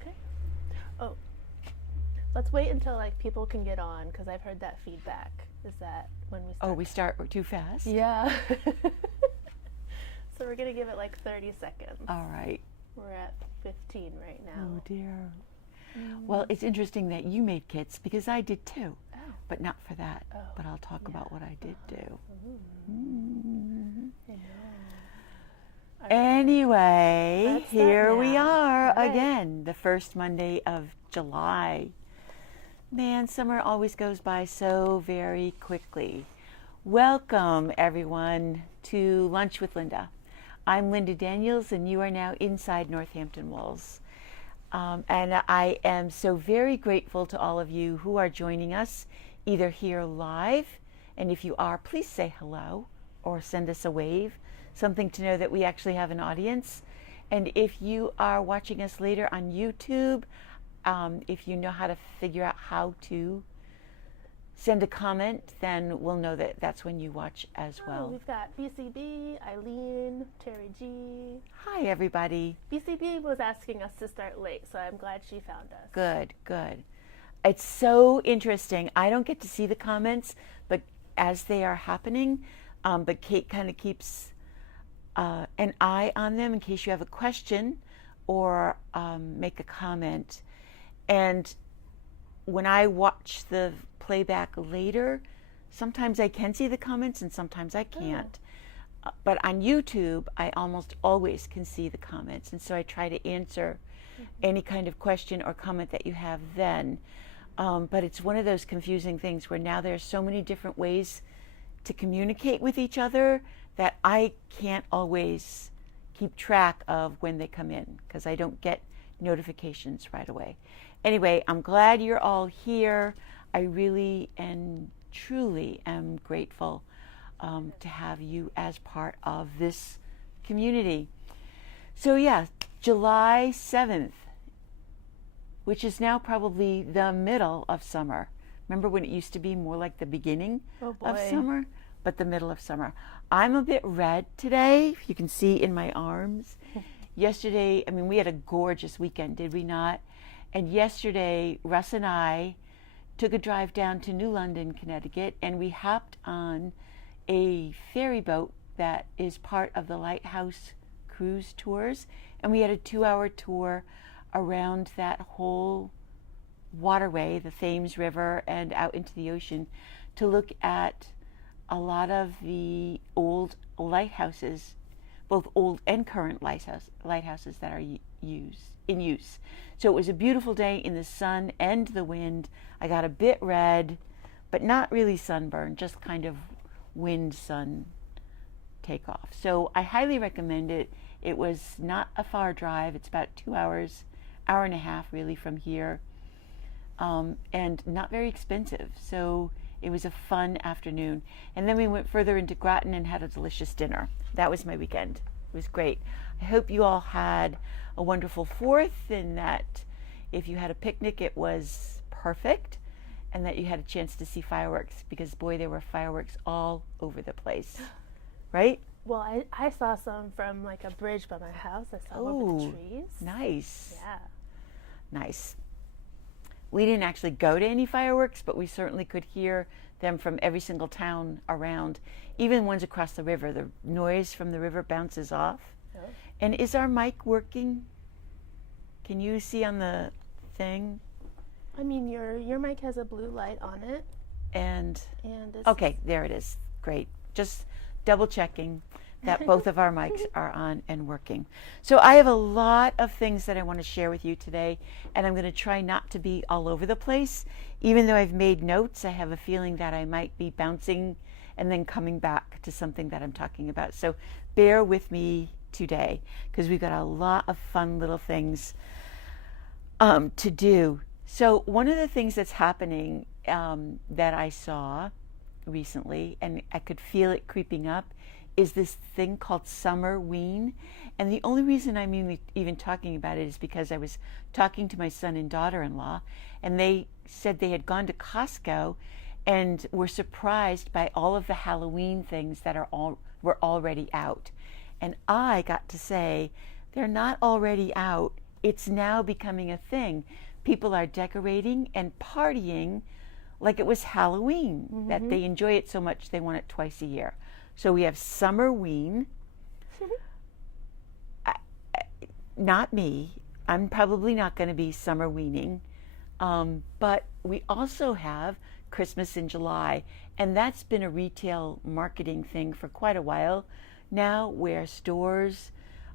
Okay. Oh, let's wait until like people can get on because I've heard that feedback. Is that when we Oh, start? we start too fast? Yeah. So we're gonna give it like 30 seconds. All right. We're at 15 right now. Oh, dear. Well, it's interesting that you made kits because I did too, Oh. but not for that. Oh, But I'll talk yeah. about what I did do. I know. All right. Anyway, Let's start here we now. are All right. again, the first Monday of July. Man, summer always goes by so very quickly. Welcome, everyone, to Lunch with Linda. I'm Linda Daniels, and you are now inside Northampton walls. And I am so very grateful to all of you who are joining us, either here live, and if you are, please say hello or send us a wave, something to know that we actually have an audience. And if you are watching us later on YouTube, if you know how to figure out how to send a comment, then we'll know that that's when you watch as Oh, well. we've got BCB, Eileen, Terry G. Hi, everybody. BCB was asking us to start late, so I'm glad she found us. Good, good. It's so interesting. I don't get to see the comments, but as they are happening, but Kate kind of keeps an eye on them in case you have a question or make a comment. And when I watch the playback later, sometimes I can see the comments and sometimes I can't. But on YouTube, I almost always can see the comments. And so I try to answer any kind of question or comment that you have then. But it's one of those confusing things where now there's so many different ways to communicate with each other that I can't always keep track of when they come in because I don't get notifications right away. Anyway, I'm glad you're all here. I really and truly am grateful to have you as part of this community. So yeah, July 7th, which is now probably the middle of summer. Remember when it used to be more like the beginning Oh, of boy. summer, but the middle of summer. I'm a bit red today, you can see in my arms. Yesterday, I mean, we had a gorgeous weekend, did we not? And yesterday, Russ and I took a drive down to New London, Connecticut, and we hopped on a ferry boat that is part of the Lighthouse Cruise Tours. And we had a 2-hour tour around that whole waterway, the Thames River, and out into the ocean to look at a lot of the old lighthouses, both old and current lighthouses that are in use. So it was a beautiful day in the sun and the wind. I got a bit red, but not really sunburned, just kind of wind sun takeoff. So I highly recommend it. It was not a far drive. It's about 2 hours, hour and a half really from here, and not very expensive. So it was a fun afternoon. And then we went further into Groton and had a delicious dinner. That was my weekend. It was great. I hope you all had a wonderful 4th and that if you had a picnic, it was perfect and that you had a chance to see fireworks because, boy, there were fireworks all over the place, right? Well, I saw some from like a bridge by my house. I saw over the trees. Nice. Yeah. Nice. We didn't actually go to any fireworks, but we certainly could hear them from every single town around, even ones across the river. The noise from the river bounces off. Oh. And is our mic working? Can you see on the thing? I mean, your mic has a blue light on it, And and okay, there it is. Great. Just double checking that both of our mics are on and working. So I have a lot of things that I want to share with you today, and I'm going to try not to be all over the place. Even though I've made notes, I have a feeling that I might be bouncing and then coming back to something that I'm talking about. So bear with me today because we've got a lot of fun little things to do. So one of the things that's happening that I saw recently, and I could feel it creeping up, is this thing called Summerween. And the only reason I'm even talking about it is because I was talking to my son and daughter-in-law, and they said they had gone to Costco and were surprised by all of the Halloween things that were already out. And I got to say, they're not already out it's now becoming a thing. People are decorating and partying like it was Halloween, that they enjoy it so much they want it twice a year. So we have Summerween. Not me. I'm probably not going to be summerweening. But we also have Christmas in July. And that's been a retail marketing thing for quite a while now, where stores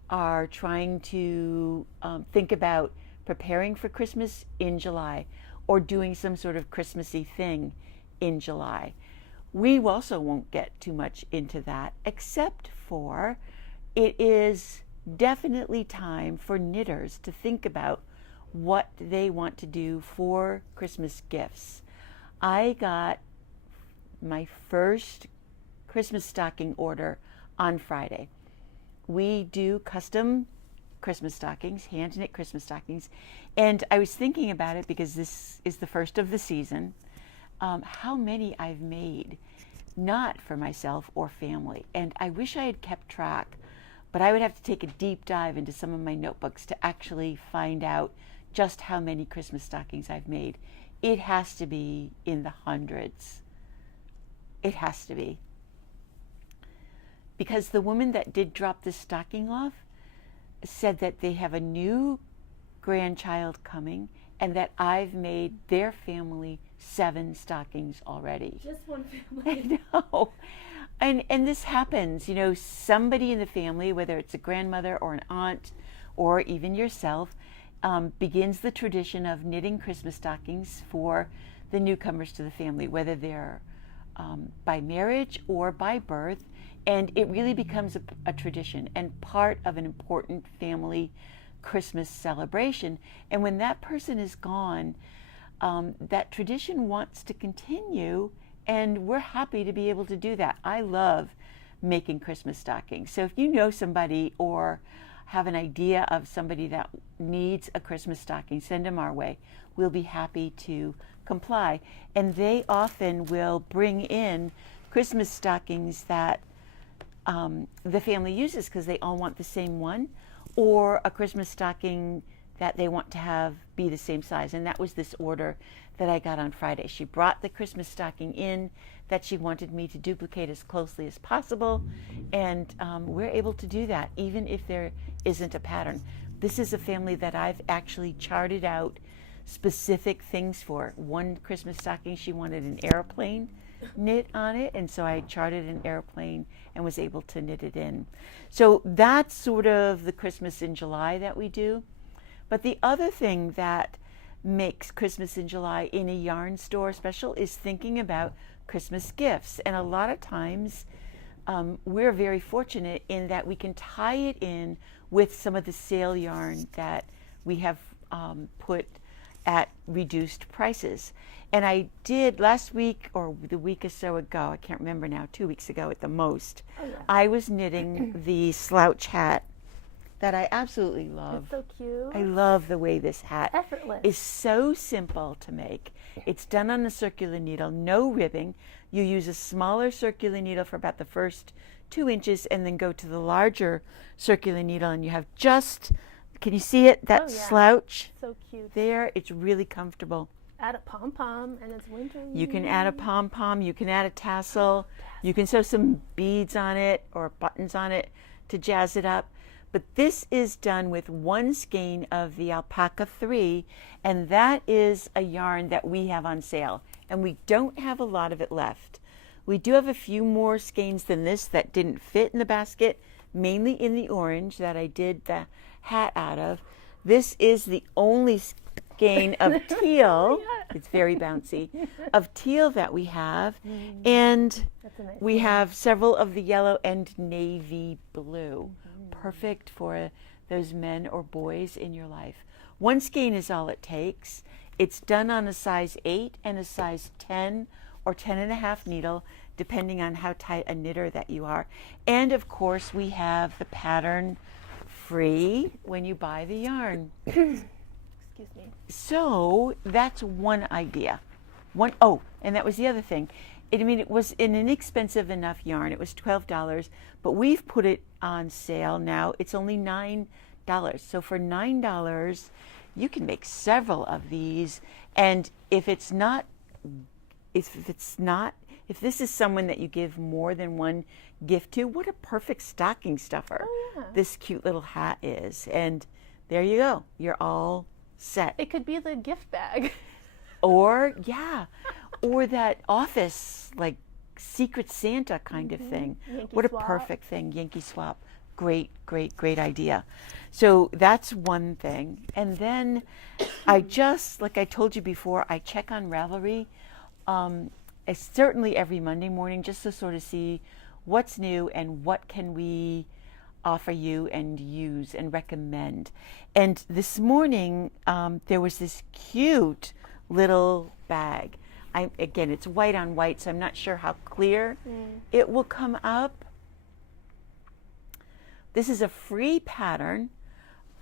are trying to think about preparing for Christmas in July or doing some sort of Christmassy thing in July. We also won't get too much into that, except for it is definitely time for knitters to think about what they want to do for Christmas gifts. I got my first Christmas stocking order on Friday. We do custom Christmas stockings, hand knit Christmas stockings, and I was thinking about it because this is the first of the season, how many I've made, not for myself or family. And I wish I had kept track, but I would have to take a deep dive into some of my notebooks to actually find out just how many Christmas stockings I've made. It has to be in the hundreds. It has to be. Because the woman that did drop this stocking off said that they have a new grandchild coming and that I've made their family 7 stockings already. Just one family. I know. And this happens, you know, somebody in the family, whether it's a grandmother or an aunt or even yourself, begins the tradition of knitting Christmas stockings for the newcomers to the family, whether they're by marriage or by birth. And it really becomes a tradition and part of an important family Christmas celebration. And when that person is gone, that tradition wants to continue, and we're happy to be able to do that. I love making Christmas stockings. So if you know somebody or have an idea of somebody that needs a Christmas stocking, send them our way. We'll be happy to comply. And they often will bring in Christmas stockings that the family uses because they all want the same one, or a Christmas stocking that they want to have be the same size. And that was this order that I got on Friday. She brought the Christmas stocking in that she wanted me to duplicate as closely as possible, and we're able to do that even if there isn't a pattern. This is a family that I've actually charted out specific things for. One Christmas stocking, she wanted an airplane knit on it, and so I charted an airplane and was able to knit it in. So that's sort of the Christmas in July that we do. But the other thing that makes Christmas in July in a yarn store special is thinking about Christmas gifts. And a lot of times we're very fortunate in that we can tie it in with some of the sale yarn that we have put at reduced prices. And I did last week or the week or so ago, I can't remember now, 2 weeks ago at the most, I was knitting the Slouch hat that I absolutely love. It's so cute. I love the way this hat Effortless. is so simple to make. It's done on a circular needle, no ribbing. You use a smaller circular needle for about the first 2 inches and then go to the larger circular needle, and you have just, can you see it? That slouch So cute. there, it's really comfortable. Add a pom-pom and it's winter. You can add a pom-pom, you can add a tassel, you can sew some beads on it or buttons on it to jazz it up. But this is done with 1 skein of the Alpaca 3, and that is a yarn that we have on sale. And we don't have a lot of it left. We do have a few more skeins than this that didn't fit in the basket, mainly in the orange that I did the hat out of. This is the only skein of teal, it's very bouncy, of teal that we have. And That's a nice we one. have several of the yellow and navy blue. Perfect for those men or boys in your life. 1 skein is all it takes. It's done on a size 8 and a size 10 or 10.5 needle, depending on how tight a knitter that you are. And of course, we have the pattern free when you buy the yarn. Excuse me. So that's one idea. Oh, and that was the other thing. It was an inexpensive enough yarn. It was $12, but we've put it on sale now. It's only $9 So for $9, you can make several of these. And if this is someone that you give more than one gift to, what a perfect stocking stuffer this cute little hat is. And there you go. You're all set. It could be the gift bag. Or that office, like Secret Santa kind of thing. Yankee What a swap. perfect thing. Yankee swap. Great, great, great idea. So that's one thing. And then like I told you before, I check on Ravelry certainly every Monday morning just to sort of see what's new and what can we offer you and use and recommend. And this morning, there was this cute little bag. Again, it's white on white, so I'm not sure how clear it will come up. This is a free pattern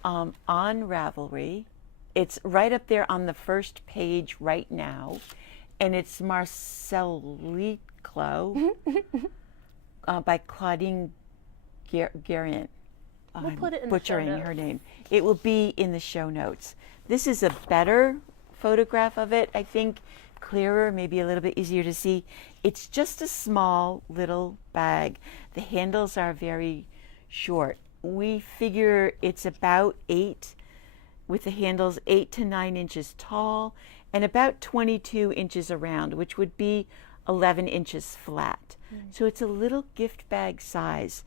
on Ravelry. It's right up there on the first page right now, and it's Marceliclo by Claudine Guérin. We'll put it in butchering the show her notes. name. It will be in the show notes. This is a better photograph of it, I think, clearer, maybe a little bit easier to see. It's just a small little bag. The handles are very short. We figure it's about 8 with the handles 8 to 9 inches tall and about 22 inches around, which would be 11 inches flat. So it's a little gift bag size.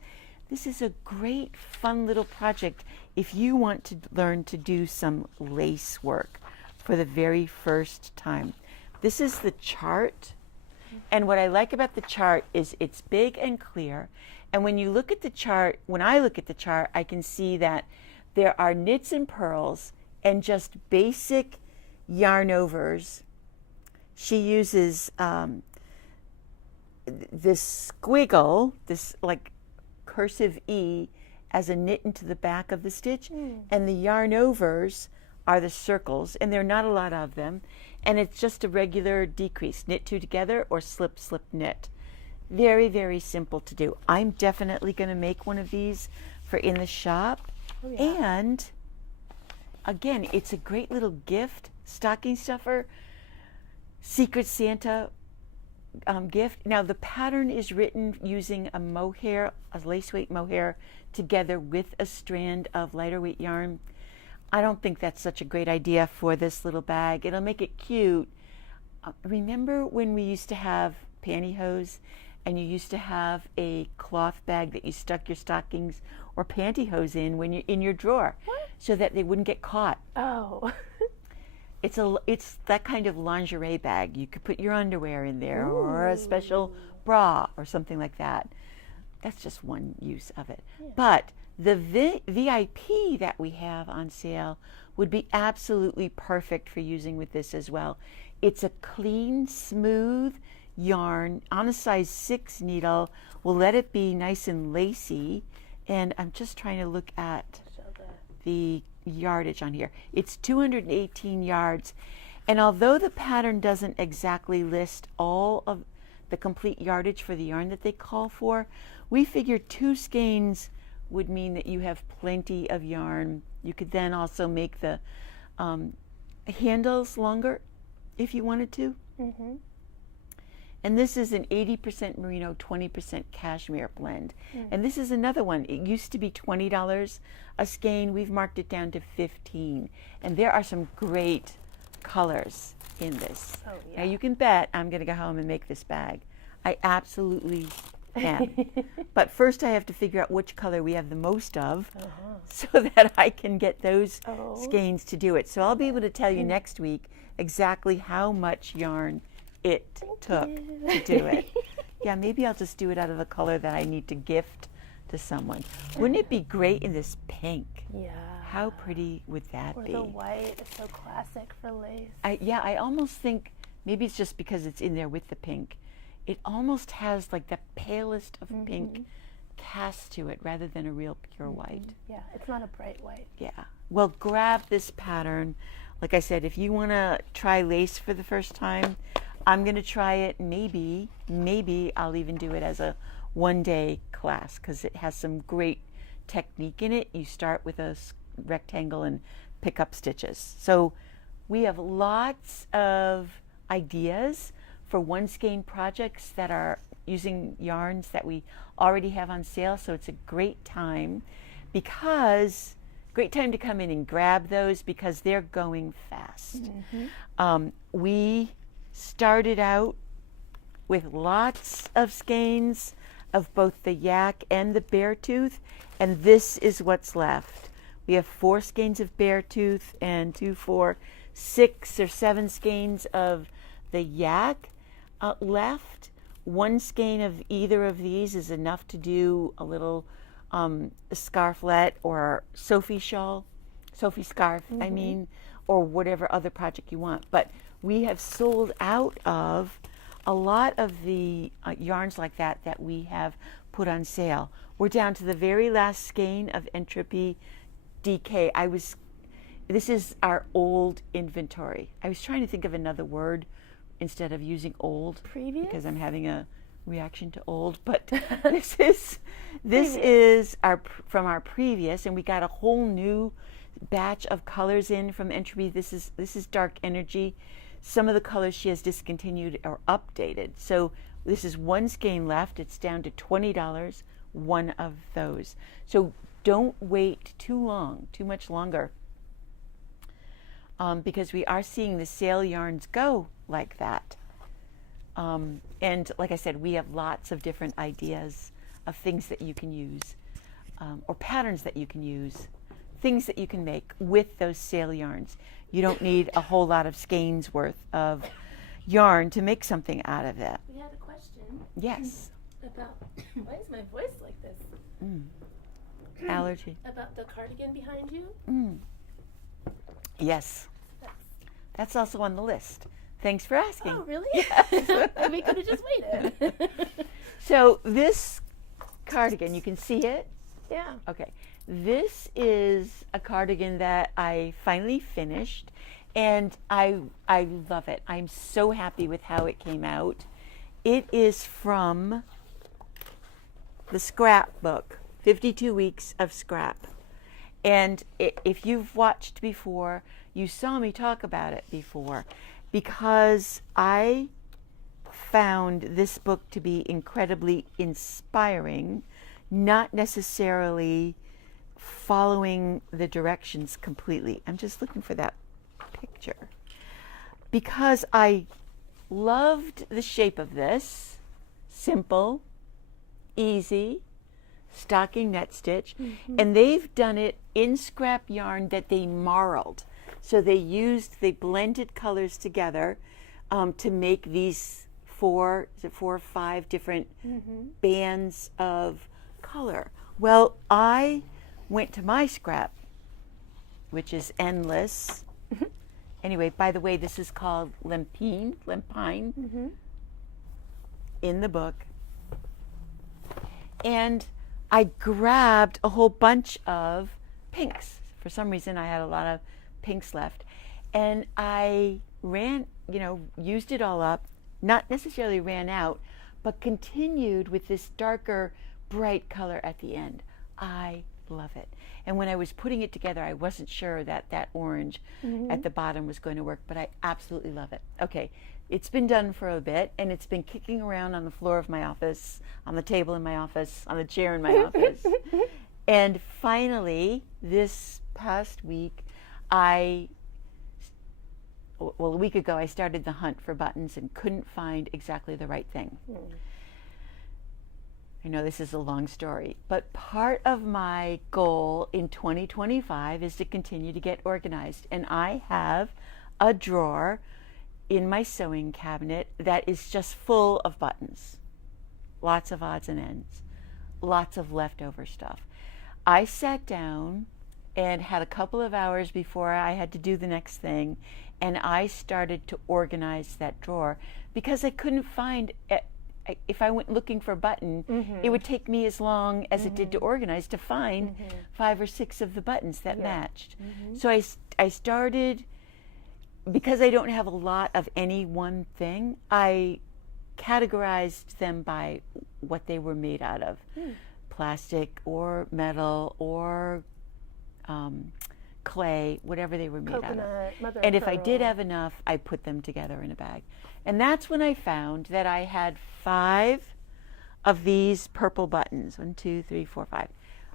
This is a great, fun little project if you want to learn to do some lace work for the very first time. This is the chart. And what I like about the chart is it's big and clear. And when you look at the chart, when I look at the chart, I can see that there are knits and purls and just basic yarn overs. She uses this squiggle, this like cursive E, as a knit into the back of the stitch. And the yarn overs are the circles, and there are not a lot of them. And it's just a regular decrease, knit 2 together or slip, slip, knit. Very, very simple to do. I'm definitely going to make one of these for in the shop. Oh, yeah. And again, it's a great little gift, stocking stuffer, Secret Santa gift. Now the pattern is written using a mohair, a lace weight mohair, together with a strand of lighter weight yarn. I don't think that's such a great idea for this little bag. It'll make it cute. Remember when we used to have pantyhose and you used to have a cloth bag that you stuck your stockings or pantyhose in when you're in your drawer? What? So that they wouldn't get caught. Oh. It's that kind of lingerie bag. You could put your underwear in there or a special bra or something like that. That's just one use of it. Yeah. But the VIP that we have on sale would be absolutely perfect for using with this as well. It's a clean, smooth yarn on a size 6 needle. We'll let it be nice and lacy. And I'm just trying to look at the yardage on here. It's 218 yards. And although the pattern doesn't exactly list all of the complete yardage for the yarn that they call for, we figured 2 skeins would mean that you have plenty of yarn. You could then also make the handles longer if you wanted to. And this is an 80% merino, 20% cashmere blend. And this is another one. It used to be $20 a skein. We've marked it down to $15. And there are some great colors in this. Oh, yeah. Now you can bet I'm going to go home and make this bag. I absolutely can. But first I have to figure out which color we have the most of so that I can get those skeins to do it. So I'll be able to tell you next week exactly how much yarn it took to do it. Yeah, maybe I'll just do it out of a color that I need to gift to someone. Wouldn't it be great in this pink? Yeah. How pretty would that Or be? the white is so classic for lace. I almost think maybe it's just because it's in there with the pink. It almost has like the palest of pink cast to it rather than a real pure white. Yeah, it's not a bright white. Yeah. Well, grab this pattern. Like I said, if you want to try lace for the first time, I'm going to try it. Maybe I'll even do it as a one-day class because it has some great technique in it. You start with a rectangle and pick up stitches. So we have lots of ideas for one skein projects that are using yarns that we already have on sale. So it's a great time to come in and grab those because they're going fast. We started out with lots of skeins of both the yak and the bear tooth, and this is what's left. We have 4 skeins of bear tooth and 2, 4, 6 or 7 skeins of the yak left. 1 skein of either of these is enough to do a little scarflet or Sophie scarf, I mean, or whatever other project you want. But we have sold out of a lot of the yarns like that we have put on sale. We're down to the very last skein of Entropy DK. This is our old inventory. I was trying to think of another word instead of using old. Previous? Because I'm having a reaction to old, but this is from our previous, and we got a whole new batch of colors in from Entropy. This is Dark Energy. Some of the colors she has discontinued or updated. So this is 1 skein left. It's down to $20, one of those. So don't wait too much longer, because we are seeing the sale yarns go like that. And like I said, we have lots of different ideas of things that you can use, or patterns that you can use, things that you can make with those sale yarns. You don't need a whole lot of skeins worth of yarn to make something out of it. We had a question. Yes. About, why is my voice like this? Allergy. About the cardigan behind you? Yes. That's also on the list. Thanks for asking. Oh, really? Yes. We could have just waited. So this cardigan, you can see it? Yeah. Okay. This is a cardigan that I finally finished, and I love it. I'm so happy with how it came out. It is from the scrapbook, 52 Weeks of Scrap. And if you've watched before, you saw me talk about it before, because I found this book to be incredibly inspiring, not necessarily following the directions completely. I'm just looking for that picture because I loved the shape of this. Simple, easy, stocking net stitch, and they've done it in scrap yarn that they marled. So they blended colors together to make these 4 or 5 different bands of color. Well, I went to my scrap, which is endless. Anyway, by the way, this is called Lempine in the book. And I grabbed a whole bunch of pinks. For some reason, I had a lot of pinks left. And I used it all up, not necessarily ran out, but continued with this darker, bright color at the end. I love it. And when I was putting it together, I wasn't sure that orange at the bottom was going to work, but I absolutely love it. Okay, it's been done for a bit, and it's been kicking around on the floor of my office, on the table in my office, on the chair in my office. And finally, this past week, a week ago, I started the hunt for buttons and couldn't find exactly the right thing. I know this is a long story, but part of my goal in 2025 is to continue to get organized. And I have a drawer in my sewing cabinet that is just full of buttons. Lots of odds and ends, lots of leftover stuff. I sat down and had a couple of hours before I had to do the next thing, and I started to organize that drawer because I couldn't find it. If I went looking for a button, it would take me as long as it did to organize to find 5 or 6 of the buttons that matched. So I started, because I don't have a lot of any one thing, I categorized them by what they were made out of. Plastic or metal or clay, whatever they were made out of. Coconut, mother And of if I did pearl. have enough, I put them together in a bag. And that's when I found that I had 5 of these purple buttons. 1, 2, 3, 4, 5.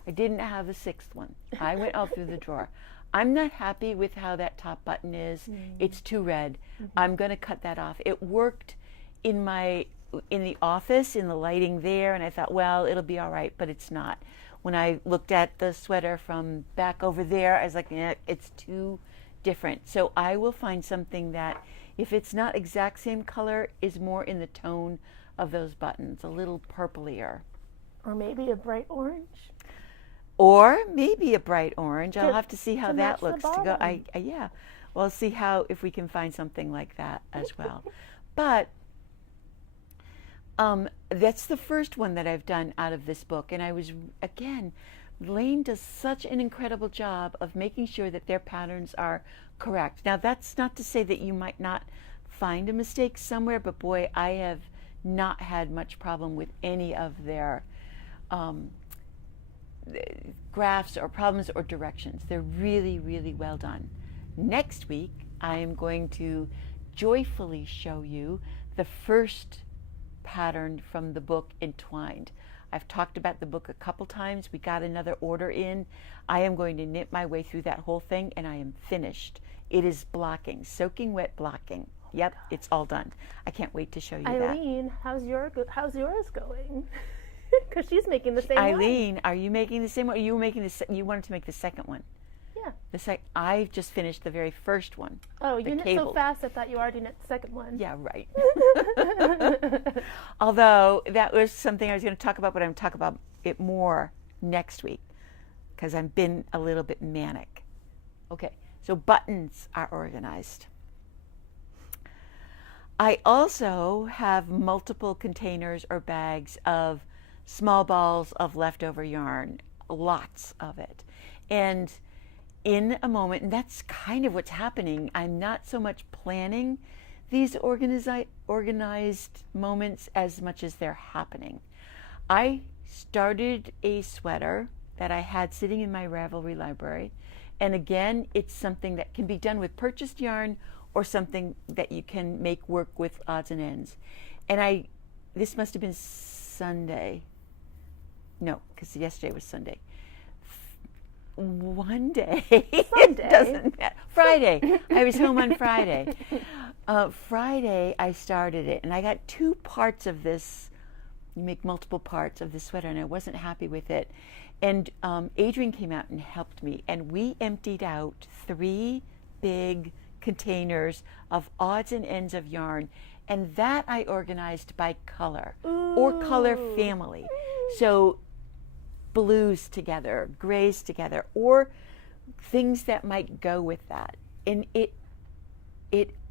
I didn't have a 6th one. I went all through the drawer. I'm not happy with how that top button is. It's too red. I'm going to cut that off. It worked in the office, in the lighting there, and I thought, well, it'll be all right, but it's not. When I looked at the sweater from back over there, I was like, it's too different. So I will find something that, if it's not exact same color, is more in the tone of those buttons, a little purplier. Or maybe a bright orange. Or maybe a bright orange. I'll have to see how to that match the looks. To go, bottom. yeah. Well, see how if we can find something like that as well. But that's the first one that I've done out of this book, and I was again. Lane does such an incredible job of making sure that their patterns are correct. Now, that's not to say that you might not find a mistake somewhere, but boy, I have not had much problem with any of their graphs or problems or directions. They're really, really well done. Next week, I am going to joyfully show you the first pattern from the book, Entwined. I've talked about the book a couple times. We got another order in. I am going to knit my way through that whole thing, and I am finished. It is blocking, soaking wet blocking. Yep, it's all done. I can't wait to show you that. Eileen, how's yours going? Because she's making the same one. Eileen, are you making the same one? You wanted to make the second one. Yeah. I just finished the very first one. Oh, you knit cable. so fast, I thought you already knit the second one. Yeah, right. Although that was something I was going to talk about, but I'm going to talk about it more next week because I've been a little bit manic. Okay, so buttons are organized. I also have multiple containers or bags of small balls of leftover yarn, lots of it. And in a moment, and that's kind of what's happening, I'm not so much planning these organized moments as much as they're happening. I started a sweater that I had sitting in my Ravelry library, and again, it's something that can be done with purchased yarn or something that you can make work with odds and ends. And this must have been Sunday. No, because yesterday was Sunday. One day, it doesn't matter. Friday, I was home on Friday. Friday, I started it, and I got 2 parts of this. You make multiple parts of this sweater, and I wasn't happy with it. And Adrian came out and helped me, and we emptied out 3 big containers of odds and ends of yarn, and that I organized by color or color family. So blues together, grays together, or things that might go with that. And it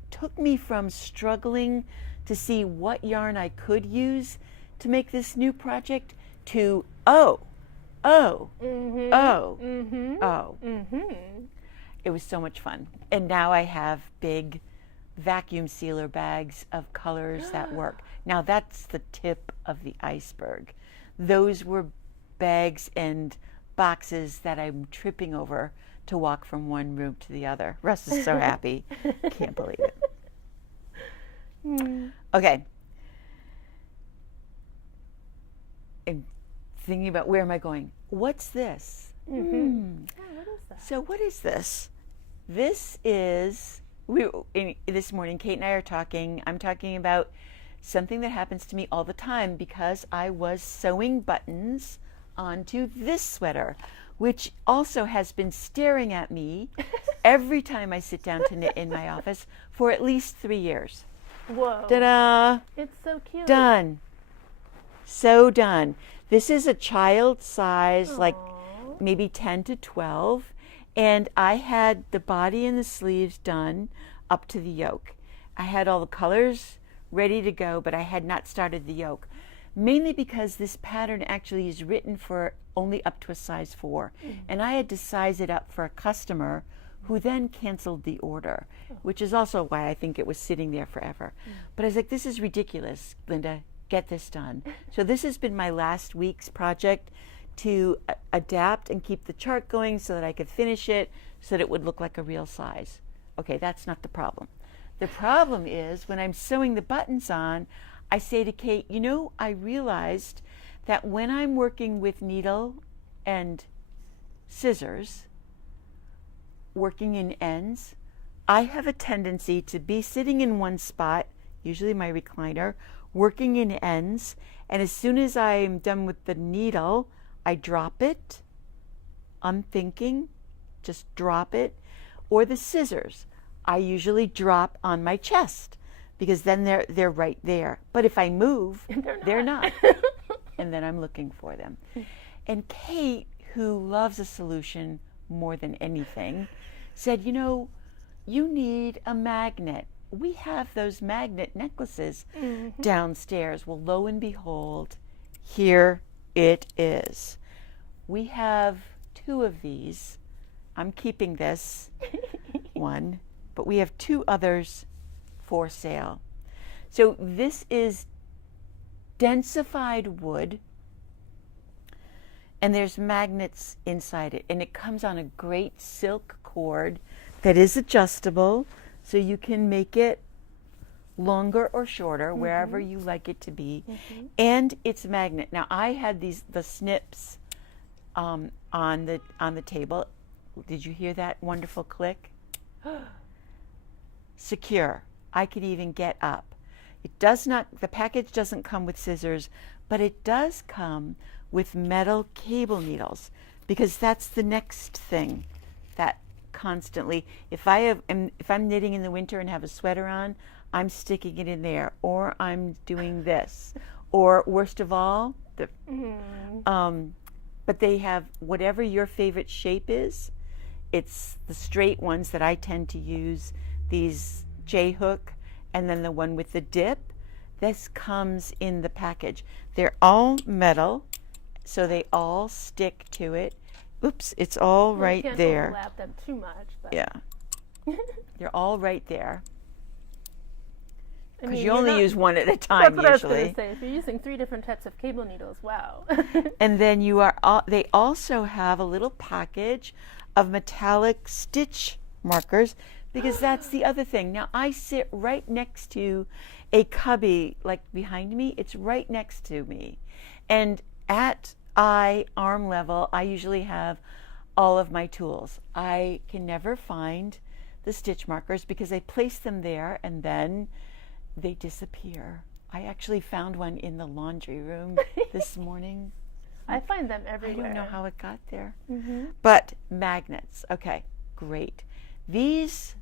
took me from struggling to see what yarn I could use to make this new project to It was so much fun. And now I have big vacuum sealer bags of colors that work. Now that's the tip of the iceberg. Those were bags and boxes that I'm tripping over to walk from one room to the other. Russ is so happy. Can't believe it. Okay. I'm thinking about where am I going? What's this? Yeah, what is that? So what is this? This is, this morning Kate and I are talking, I'm talking about something that happens to me all the time because I was sewing buttons onto this sweater, which also has been staring at me every time I sit down to knit in my office for at least 3 years. Whoa. Ta-da! It's so cute. Done. So done. This is a child size, like maybe 10 to 12, and I had the body and the sleeves done up to the yoke. I had all the colors ready to go, but I had not started the yoke. Mainly because this pattern actually is written for only up to a size 4. And I had to size it up for a customer who then canceled the order, which is also why I think it was sitting there forever. But I was like, this is ridiculous, Linda, get this done. So this has been my last week's project to adapt and keep the chart going so that I could finish it so that it would look like a real size. Okay, that's not the problem. The problem is when I'm sewing the buttons on, I say to Kate, you know, I realized that when I'm working with needle and scissors, working in ends, I have a tendency to be sitting in one spot, usually my recliner, working in ends, and as soon as I'm done with the needle, I drop it, unthinking, just drop it, or the scissors. I usually drop on my chest because then they're right there. But if I move, they're not. And then I'm looking for them. And Kate, who loves a solution more than anything, said, you know, you need a magnet. We have those magnet necklaces downstairs. Well, lo and behold, here it is. We have 2 of these. I'm keeping this one, but we have 2 others for sale. So this is densified wood, and there's magnets inside it, and it comes on a great silk cord that is adjustable, so you can make it longer or shorter, wherever you like it to be, and it's magnet. Now I had the snips on the table. Did you hear that wonderful click? Secure. I could even get up. It does not, the package doesn't come with scissors, but it does come with metal cable needles, because that's the next thing that constantly, if I'm knitting in the winter and have a sweater on, I'm sticking it in there, or I'm doing this, or worst of all, but they have whatever your favorite shape is. It's the straight ones that I tend to use, these J-hook, and then the one with the dip. This comes in the package. They're all metal, so they all stick to it. Oops, it's all right can't there. Overlap them too much, but Yeah, they're all right there. I Because mean, you you're only not- use one at a time That's what usually. I was going to say. If you're using 3 different types of cable needles, wow. And then they also have a little package of metallic stitch markers, because that's the other thing. Now I sit right next to a cubby, like behind me, it's right next to me. And at arm level, I usually have all of my tools. I can never find the stitch markers because I place them there and then they disappear. I actually found one in the laundry room this morning. I find them everywhere. I don't know how it got there. But magnets, okay, great. These,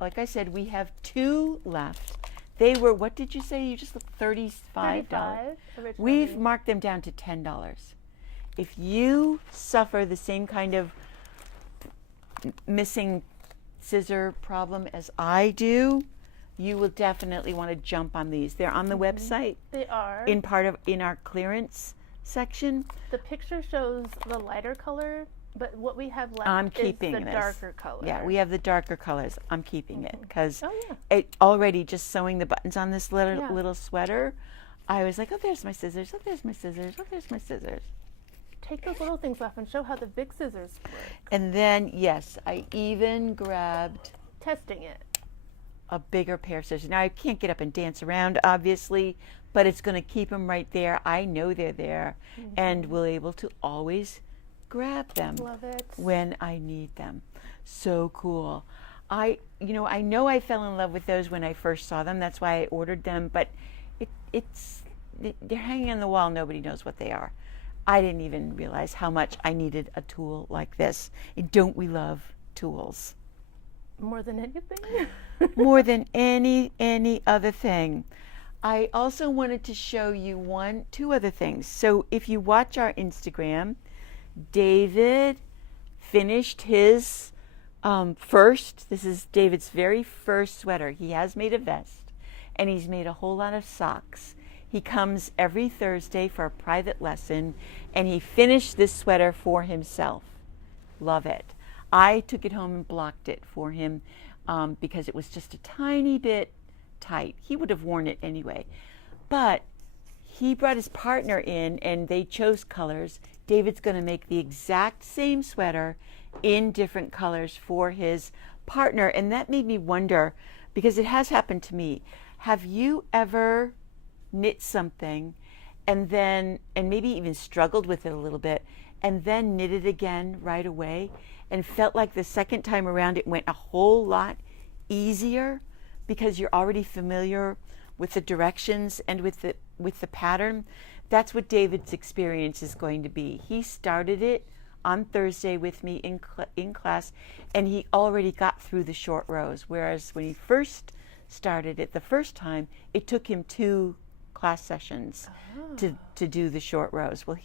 like I said, we have 2 left. They were, what did you say? You just looked $35. originally. We've marked them down to $10. If you suffer the same kind of missing scissor problem as I do, you will definitely want to jump on these. They're on the website. They are. In our clearance section. The picture shows the lighter color, but what we have left I'm is keeping the this. darker color. Yeah, we have the darker colors. I'm keeping it because Oh, yeah. it already just sewing the buttons on this little, Yeah. little sweater. I was like, oh, there's my scissors. Oh, there's my scissors. Oh, there's my scissors. Take those little things off and show how the big scissors work. And then, yes, I even grabbed Testing it. a bigger pair of scissors. Now, I can't get up and dance around, obviously, but it's going to keep them right there. I know they're there, and we'll able to always grab them Love it. when I need them. So cool. I know I fell in love with those when I first saw them. That's why I ordered them, but they're hanging on the wall. Nobody knows what they are. I didn't even realize how much I needed a tool like this. And don't we love tools? More than anything. More than any other thing. I also wanted to show you 2 other things. So if you watch our Instagram, David finished his this is David's very first sweater. He has made a vest, and he's made a whole lot of socks. He comes every Thursday for a private lesson, and he finished this sweater for himself. Love it. I took it home and blocked it for him because it was just a tiny bit tight. He would have worn it anyway. But he brought his partner in, and they chose colors. David's going to make the exact same sweater in different colors for his partner. And that made me wonder, because it has happened to me. Have you ever knit something and maybe even struggled with it a little bit and then knit it again right away and felt like the second time around it went a whole lot easier because you're already familiar with the directions and with the pattern? That's what David's experience is going to be. He started it on Thursday with me in class, and he already got through the short rows, whereas when he first started it the first time, it took him 2 class sessions to do the short rows. Well,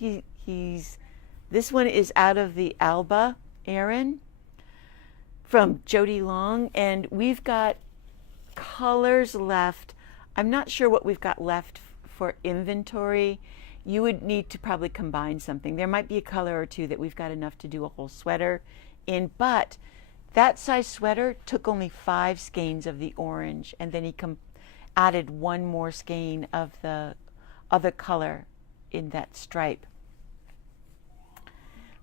this one is out of the Alba Aran from Jody Long, and we've got colors left. I'm not sure what we've got left for inventory. You would need to probably combine something. There might be a color or 2 that we've got enough to do a whole sweater in, but that size sweater took only 5 skeins of the orange, and then he added 1 more skein of the other color in that stripe.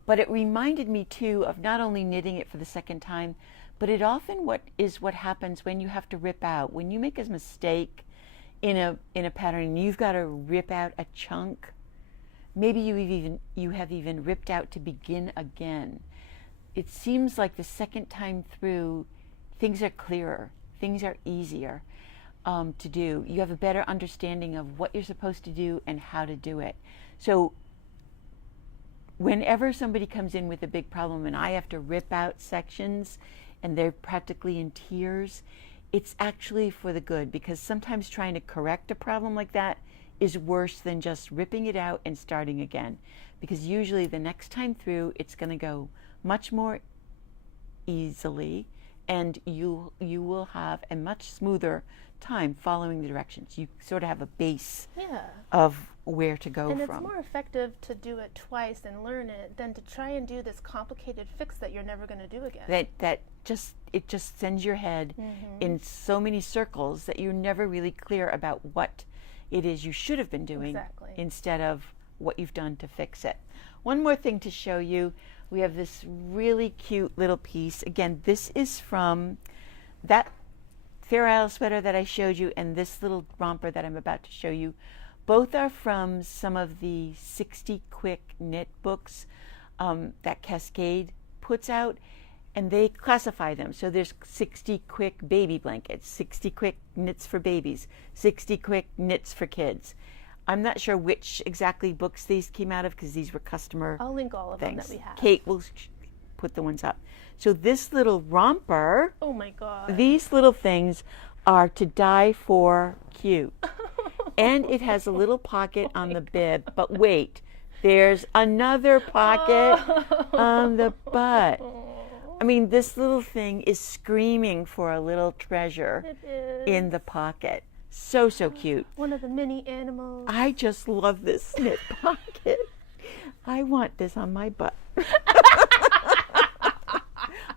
But it reminded me too of not only knitting it for the second time, but it often what happens when you have to rip out. When you make a mistake in a pattern and you've got to rip out a chunk, maybe you have even ripped out to begin again. It seems like the second time through, things are clearer, things are easier to do. You have a better understanding of what you're supposed to do and how to do it. So whenever somebody comes in with a big problem and I have to rip out sections and they're practically in tears, it's actually for the good, because sometimes trying to correct a problem like that is worse than just ripping it out and starting again, because usually the next time through it's going to go much more easily, and you will have a much smoother time following the directions. You sort of have a base of where to go and from. And it's more effective to do it twice and learn it than to try and do this complicated fix that you're never going to do again. It just sends your head in so many circles that you're never really clear about what it is you should have been doing instead of what you've done to fix it. One more thing to show you. We have this really cute little piece. Again, this is from that Fair Isle sweater that I showed you and this little romper that I'm about to show you. Both are from some of the 60 Quick knit books that Cascade puts out, and they classify them. So there's 60 Quick baby blankets, 60 Quick knits for babies, 60 Quick knits for kids. I'm not sure which exactly books these came out of because these were customer I'll link all of things. them that we have. Kate will put the ones up. So this little romper, oh my God, these little things are to die for cute. And it has a little pocket on the bib, but wait, there's another pocket on the butt. I mean, this little thing is screaming for a little treasure in the pocket. So cute. One of the mini animals. I just love this knit pocket. I want this on my butt.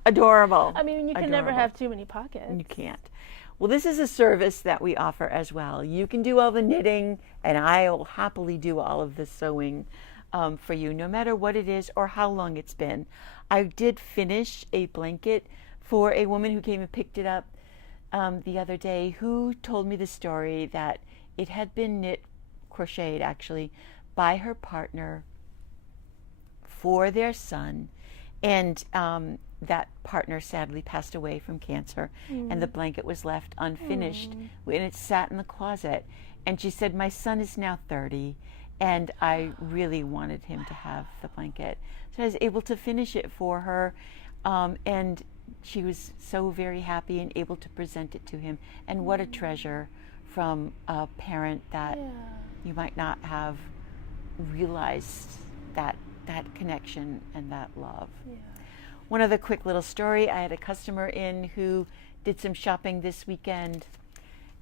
Adorable. I mean, you can never have too many pockets. You can't. Well, this is a service that we offer as well. You can do all the knitting, and I'll happily do all of the sewing for you, no matter what it is or how long it's been. I did finish a blanket for a woman who came and picked it up the other day, who told me the story that it had been crocheted actually, by her partner for their son, and that partner sadly passed away from cancer, and the blanket was left unfinished, and it sat in the closet. And she said, my son is now 30, and I really wanted him to have the blanket. So I was able to finish it for her, and she was so very happy and able to present it to him. And what a treasure from a parent that you might not have realized that connection and that love. One other quick little story. I had a customer in who did some shopping this weekend,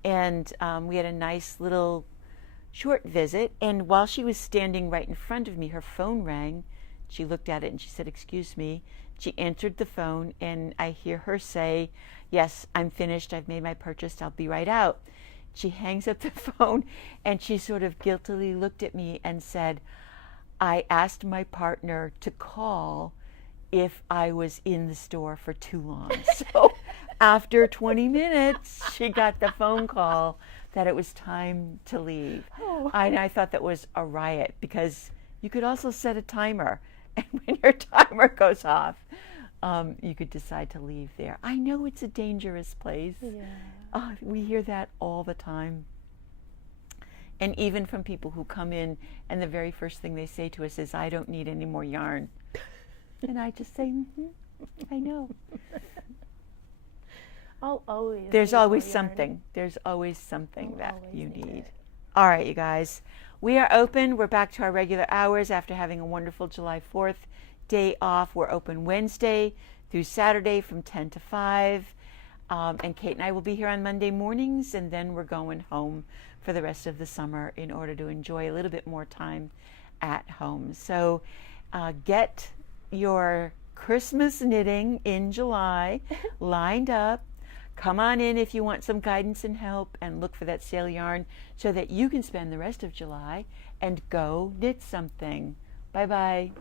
and we had a nice little short visit. And while she was standing right in front of me, her phone rang. She looked at it and she said, "Excuse me." She answered the phone, and I hear her say, "Yes, I'm finished. I've made my purchase. I'll be right out." She hangs up the phone, and she sort of guiltily looked at me and said, I asked my partner to call if I was in the store for too long. So after 20 minutes, she got the phone call that it was time to leave. Oh. And I thought that was a riot, because you could also set a timer. And when your timer goes off, you could decide to leave there. I know it's a dangerous place. Yeah. We hear that all the time. And even from people who come in and the very first thing they say to us is, I don't need any more yarn. And I just say, I know. I'll always. There's need always more yarn. something. There's always something I'll that always you need need. it. All right, you guys. We are open. We're back to our regular hours after having a wonderful July 4th day off. We're open Wednesday through Saturday from 10 to 5. And Kate and I will be here on Monday mornings, and then we're going home for the rest of the summer in order to enjoy a little bit more time at home. So get your Christmas knitting in July lined up. Come on in if you want some guidance and help, and look for that sale yarn so that you can spend the rest of July and go knit something. Bye-bye.